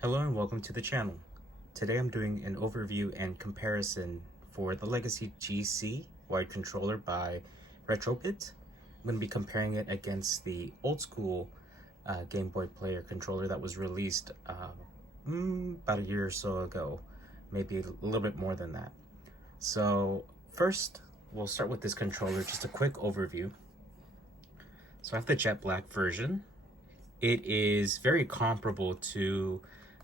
Hello and welcome to the channel. Today I'm doing an overview and comparison for the LegacyGC wired controller by RetroBit. I'm going to be comparing it against the old school Game Boy player controller that was released about a year or so ago, maybe a little bit more than that. So first, we'll start with this controller, just a quick overview. So I have the jet black version. It is very comparable to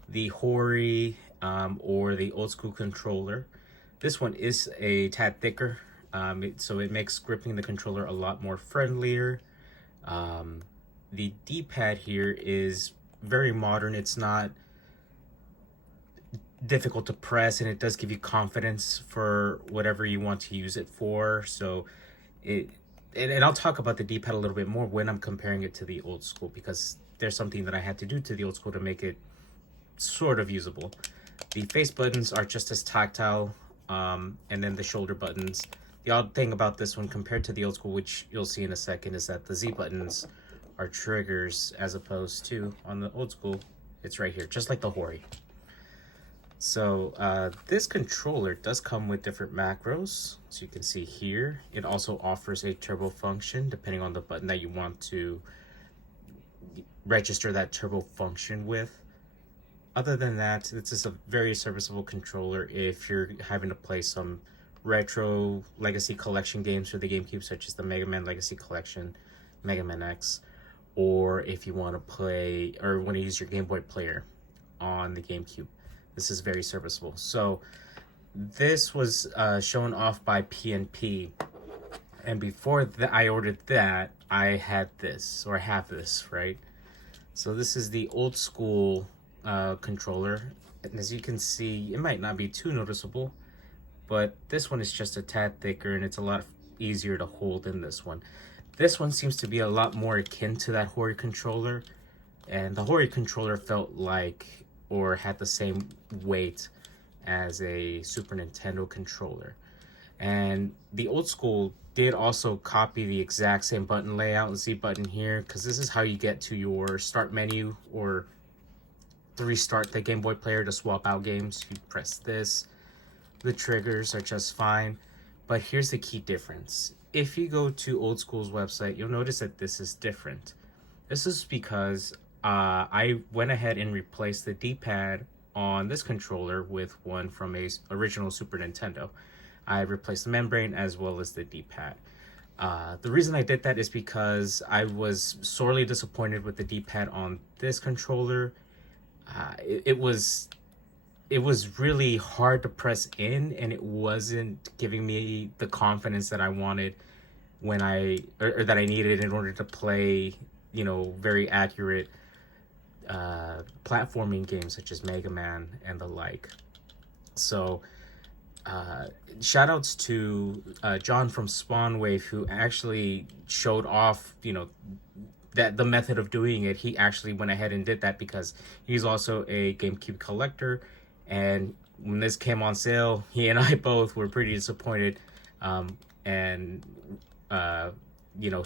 the Hori or the old school controller. This one is a tad thicker, so it makes gripping the controller a lot more friendlier. The D-pad here is very modern. It's not difficult to press, and it does give you confidence for whatever you want to use it for. So and I'll talk about the D-pad a little bit more when I'm comparing it to the old school, because there's something that I had to do to the old school to make it sort of usable. The face buttons are just as tactile, and then the shoulder buttons. The odd thing about this one compared to the old school, which you'll see in a second, is that the Z buttons are triggers, as opposed to on the old school, it's right here, just like the Hori. So this controller does come with different macros. So you can see here, it also offers a turbo function depending on the button that you want to register that turbo function with. Other than that, this is a very serviceable controller if you're having to play some retro Legacy Collection games for the Gamecube, such as the Mega Man Legacy Collection, Mega Man X, or if you want to play or want to use your Game Boy player on the Gamecube. This is very serviceable. So this was shown off by PNP, and before I ordered that, I had this, or have this, right? So this is the old school controller, and as you can see, it might not be too noticeable, but this one is just a tad thicker and it's a lot easier to hold than this one. This one seems to be a lot more akin to that Hori controller, and the Hori controller felt like, or had the same weight as a Super Nintendo controller. And the old school did also copy the exact same button layout, Z button here, because this is how you get to your start menu or to restart the Game Boy player to swap out games. You press this. The triggers are just fine, but here's the key difference. If you go to old school's website, you'll notice that this is different. This is because I went ahead and replaced the D-pad on this controller with one from a original Super Nintendo. I replaced the membrane as well as the D-pad. The reason I did that is because I was sorely disappointed with the D-pad on this controller. It was really hard to press in, and it wasn't giving me the confidence that I wanted when or that I needed in order to play, very accurate platforming games such as Mega Man and the like. So shout outs to John from Spawnwave, who actually showed off, that the method of doing it. He actually went ahead and did that because he's also a GameCube collector, and when this came on sale, he and I both were pretty disappointed.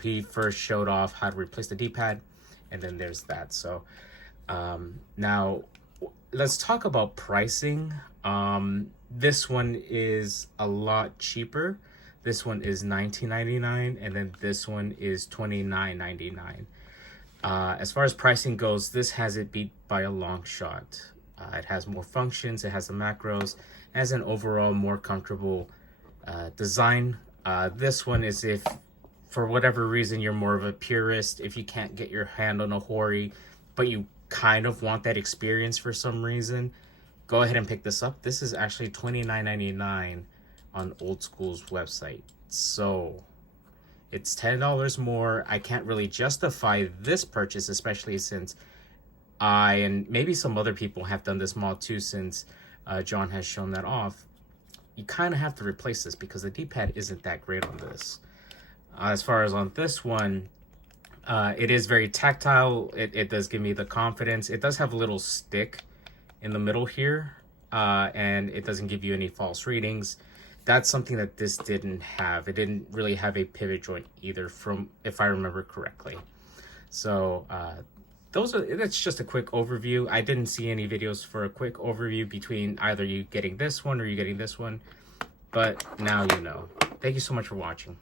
He first showed off how to replace the D-pad, and then there's that. So now let's talk about pricing. This one is a lot cheaper. This one is $19.99, and then this one is $29.99. As far as pricing goes, this has it beat by a long shot. It has more functions, it has the macros, it has an overall more comfortable design. This one is, if for whatever reason you're more of a purist, if you can't get your hand on a Hori, but you kind of want that experience for some reason, go ahead and pick this up. This is actually $29.99 on Old School's website. So it's $10 more. I can't really justify this purchase, especially since I, and maybe some other people, have done this mod too, since John has shown that off. You kind of have to replace this because the D-pad isn't that great on this. As far as on this one, it is very tactile. It does give me the confidence. It does have a little stick in the middle here, and it doesn't give you any false readings. That's something that this didn't have. It didn't really have a pivot joint either, from if I remember correctly. So that's just a quick overview. I didn't see any videos for a quick overview between either you getting this one or you getting this one, but now you know. Thank you so much for watching.